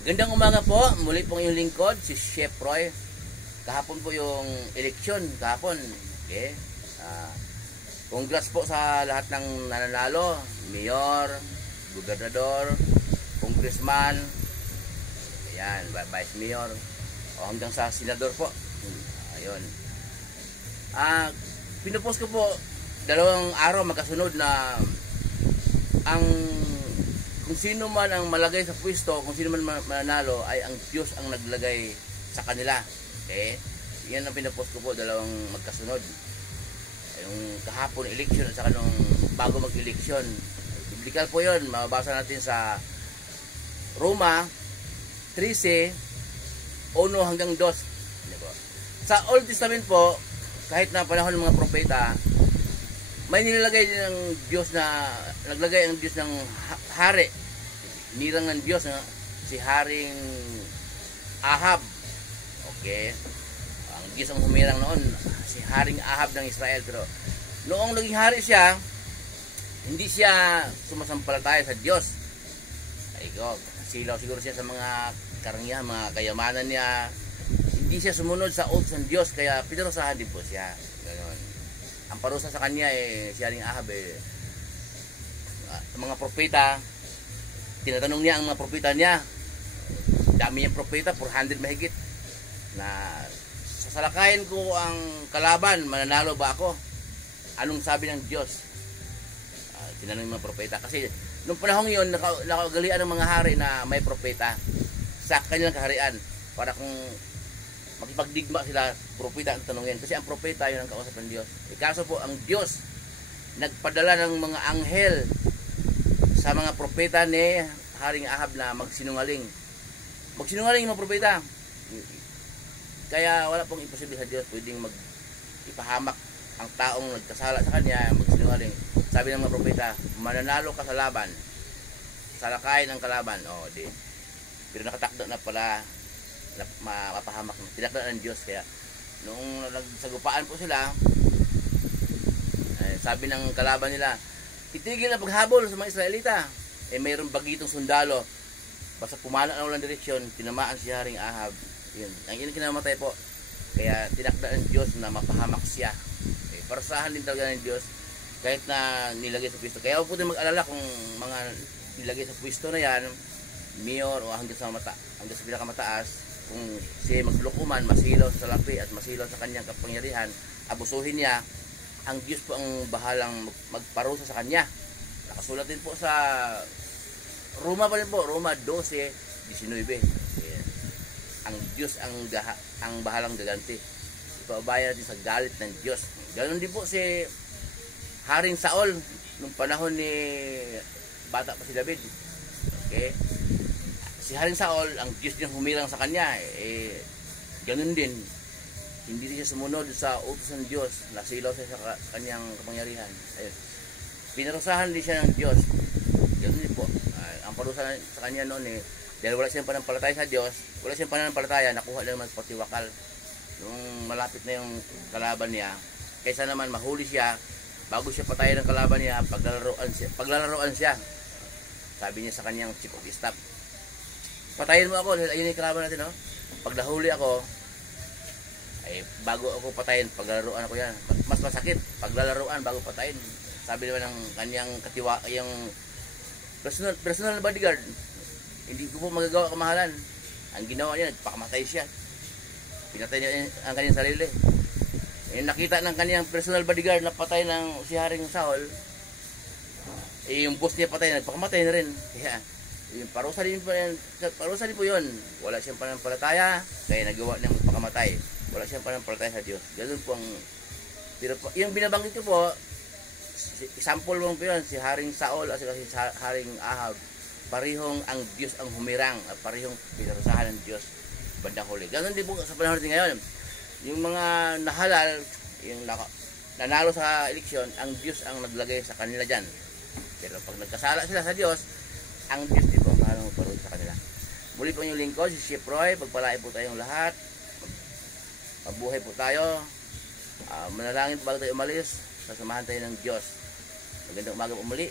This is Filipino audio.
Magandang umaga po, muli pong yung lingkod, si Chef Roy. Kahapon po yung eleksyon, kahapon. Okay? Congrats po sa lahat ng nananalo, mayor, gobernador, congressman, ayan, vice mayor, o hanggang sa senador po. Ayun. Pinupost ko po, 2 araw magkasunod na ang kung sino man ang malagay sa pwesto, kung sino man mananalo, ay ang Diyos ang naglagay sa kanila. Okay? Yan ang pinapost ko po, 2 magkasunod. Yung kahapon election at saka nung bago mag-eleksyon. Biblical po yun. Mababasa natin sa Roma 13, 1 hanggang 2. Sa Old Testament po, kahit na panahon ng mga propeta, may nilalagay din ng Diyos na naglagay ang Diyos ng hari. Nirang ng Diyos na si Haring Ahab. Okay? Ang Diyos ang humirang noon, si Haring Ahab ng Israel. Pero noong naging hari siya, hindi siya sumasampalataya sa Diyos. Ay ko, silaw siguro siya sa mga karangyaan, mga kayamanan niya. Hindi siya sumunod sa oath ng Diyos, kaya pinarusahan din po siya. Ganon. Ang parusa sa kanya si Haring Ahab mga propeta, tinatanong niya ang mga propeta niya. Dami niyang propeta, 400 mahigit. Na sasalakayin ko ang kalaban, mananalo ba ako? Anong sabi ng Diyos? Tinanong yung mga propeta. Kasi nung panahon yun, nakagalian ng mga hari na may propeta sa kanilang kaharian. Para kung makipagdigma sila, propeta ang tanongin. Kasi ang propeta yun ang kausap ng Diyos. Kaso po, ang Diyos nagpadala ng mga anghel sa mga propeta ni Haring Ahab na magsinungaling. Magsinungaling yung mga propeta. Kaya wala pong imposible sa Diyos pwedeng ipahamak ang taong nagkasala sa kanya, magsinungaling. Sabi ng mga propeta, mananalo ka sa laban. Salakayin ang kalaban. Pero nakatakda na pala na mapahamak na. Tinakda ng Diyos. Kaya noong nagsagupaan po sila, sabi ng kalaban nila, itigil ang paghabol sa mga Israelita. Mayroong bagitong sundalo. Basta pumala na walang direksyon, tinamaan si Haring Ahab. Yun. Ang ilang kinamatay po. Kaya tinakda ng Diyos na mapahamak siya. Parasahan din talaga ng Diyos kahit na nilagay sa pwesto. Kaya huwag po din mag-alala kung mga nilagay sa pwesto na yan, mayor o hanggang sa pinakamataas, kung siya maglukuman, masilaw sa salapi at masilaw sa kanyang kapangyarihan, abusuhin niya, ang Diyos po ang bahalang magparusa sa kanya. Nakasulat din po sa Roma pa rin po, Roma 12:19. Ang Diyos ang bahalang gaganti. Ipaubaya natin sa galit ng Diyos. Ganon din po si Haring Saul nung panahon ni bata pa si David. Okay? Si Haring Saul, ang Diyos din humirang sa kanya. Ganon din. Hindi siya sumunod sa utos ng Diyos. Nasilaw siya sa kanyang kapangyarihan. Ayun. Pinarusahan din siya ng Diyos. Ganon din po. Ang parusa sa kanya noon dahil wala siyang pananampalataya sa Diyos, wala siyang pananampalataya, nakuha lang naman sa patiwakal. Nung malapit na yung kalaban niya, kaysa naman mahuli siya, bago siya patayin ng kalaban niya, paglalaroan siya. Sabi niya sa kanyang chief of staff, patayin mo ako, dahil ayun yung kalaban natin, no? Pag nahuli ako, bago ako patayin, paglalaroan ako yan. Mas masakit, paglalaroan bago patayin. Sabi naman ng kanyang yung personal bodyguard, hindi ko po magagawa kamahalan. Ang ginawa niya, nagpakamatay siya. Pinatay niya ang kanyang sarili. Nakita ng kanyang personal bodyguard na patay ng si Haring Saul, yung boss niya patay, nagpakamatay na rin. Kaya yung parusa din po yun. Wala siyang pananampalataya, kaya nagawa niyang magpakamatay. Wala siyang pananampalataya sa Diyos. Ganun po ang yung binabanggit ko po, example mo po yun, si Haring Saul at si Haring Ahab. Parihong ang Diyos ang humirang at parihong pinarusahan ng Diyos bandang huli. Ganon din po sa panahon natin ngayon. Yung mga nahalal, yung nanalo sa eleksyon, ang Diyos ang naglagay sa kanila dyan. Pero pag nagkasala sila sa Diyos, ang Diyos din po ang bahalang magparusa sa kanila. Muli po yung lingkod, si Chef Roy. Pagpalain po tayong lahat. Mabuhay po tayo. Manalangin po bago tayo umalis. Sasamahan tayo ng Diyos. Magandang umaga po muli.